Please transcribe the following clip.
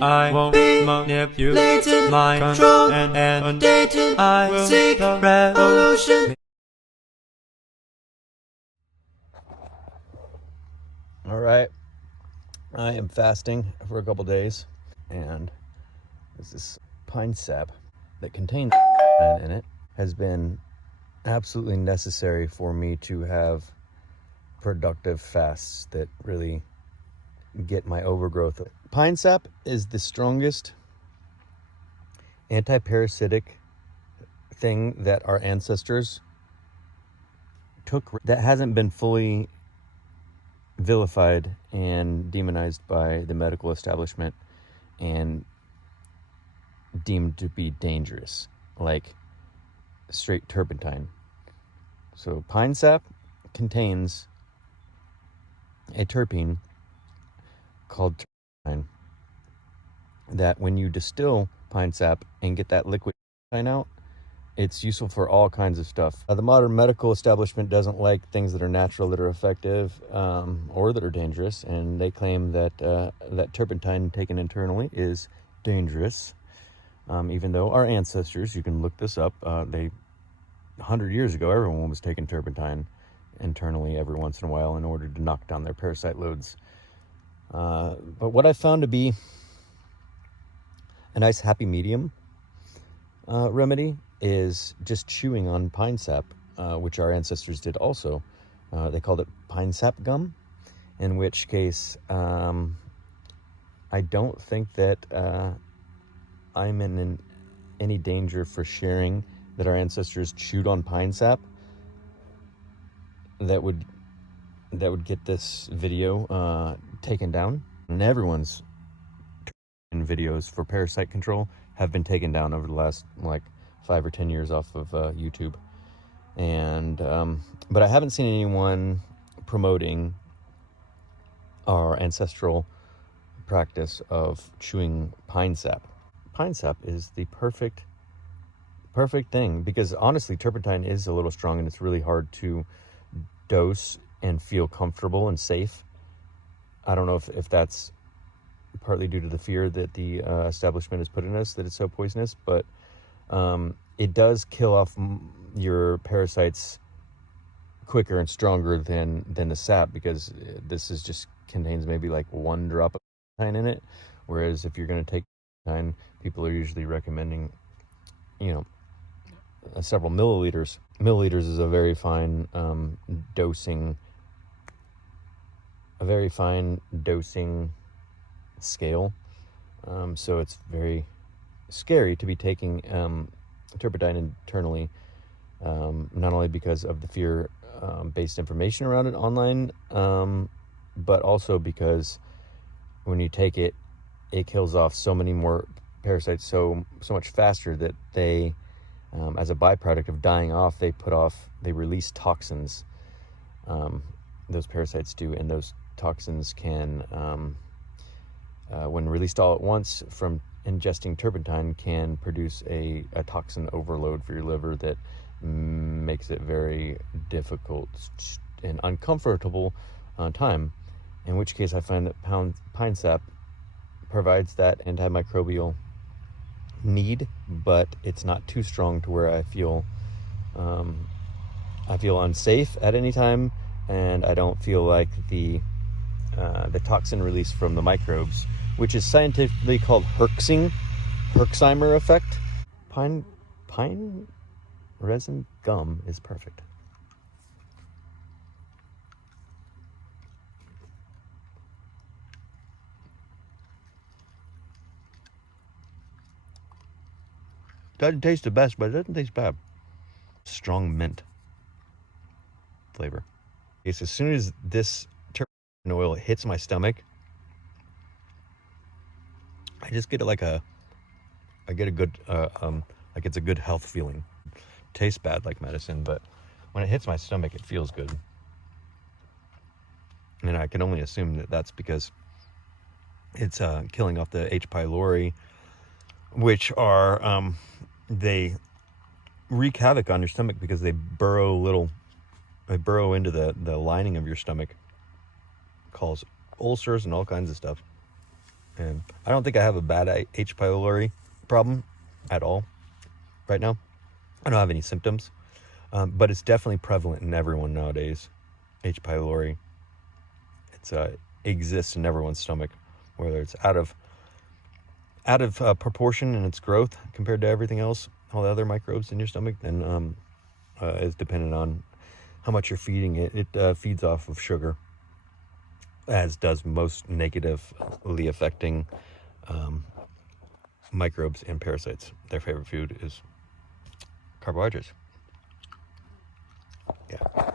I won't manipulate mind control and data. I will seek revolution. All right, I am fasting for a couple days, and this pine sap that contains in it has been absolutely necessary for me to have productive fasts that really get my overgrowth. Pine sap is the strongest anti-parasitic thing that our ancestors took that hasn't been fully vilified and demonized by the medical establishment and deemed to be dangerous, like straight turpentine. So pine sap contains a terpene called turpentine that when you distill pine sap and get that liquid out, it's useful for all kinds of stuff. The modern medical establishment doesn't like things that are natural, that are effective, or that are dangerous, and they claim that that turpentine taken internally is dangerous. Even though our ancestors, you can look this up, 100 years ago, everyone was taking turpentine internally every once in a while in order to knock down their parasite loads. But what I found to be a nice happy medium remedy is just chewing on pine sap, which our ancestors did also. They called it pine sap gum, in which case I don't think that I'm in any danger for sharing that our ancestors chewed on pine sap. That would get this video taken down, and everyone's videos for parasite control have been taken down over the last 5 or 10 years off of YouTube, and but I haven't seen anyone promoting our ancestral practice of chewing pine sap. Pine sap is the perfect thing, because honestly turpentine is a little strong and it's really hard to dose and feel comfortable and safe. I don't know if that's partly due to the fear that the establishment has put in us that it's so poisonous, but it does kill off your parasites quicker and stronger than the sap, because this is just contains maybe 1 drop of turpentine in it, whereas if you're going to take turpentine, people are usually recommending several milliliters. Milliliters is a very fine dosing scale, so it's very scary to be taking turpentine internally, not only because of the fear based information around it online, but also because when you take it, it kills off so many more parasites so much faster that they, as a byproduct of dying off, they release toxins. Those parasites do, and those toxins can, when released all at once from ingesting turpentine, can produce a toxin overload for your liver that makes it very difficult and uncomfortable time, in which case I find that pine sap provides that antimicrobial need, but it's not too strong to where I feel unsafe at any time, and I don't feel like the toxin release from the microbes, which is scientifically called Herxheimer effect. Pine resin gum is perfect. Doesn't taste the best, but it doesn't taste bad. Strong mint flavor. It's as soon as this turpentine oil hits my stomach, I just get I get a good it's a good health feeling. Tastes bad like medicine, but when it hits my stomach, it feels good. And I can only assume that that's because it's killing off the H. pylori, which are they wreak havoc on your stomach because they burrow into the lining of your stomach, cause ulcers and all kinds of stuff. And I don't think I have a bad H. pylori problem at all right now. I don't have any symptoms, but it's definitely prevalent in everyone nowadays. H. pylori. It's exists in everyone's stomach, whether it's out of proportion in its growth compared to everything else, all the other microbes in your stomach, then is dependent on how much you're feeding it. It feeds off of sugar, as does most negatively affecting microbes and parasites. Their favorite food is carbohydrates. Yeah.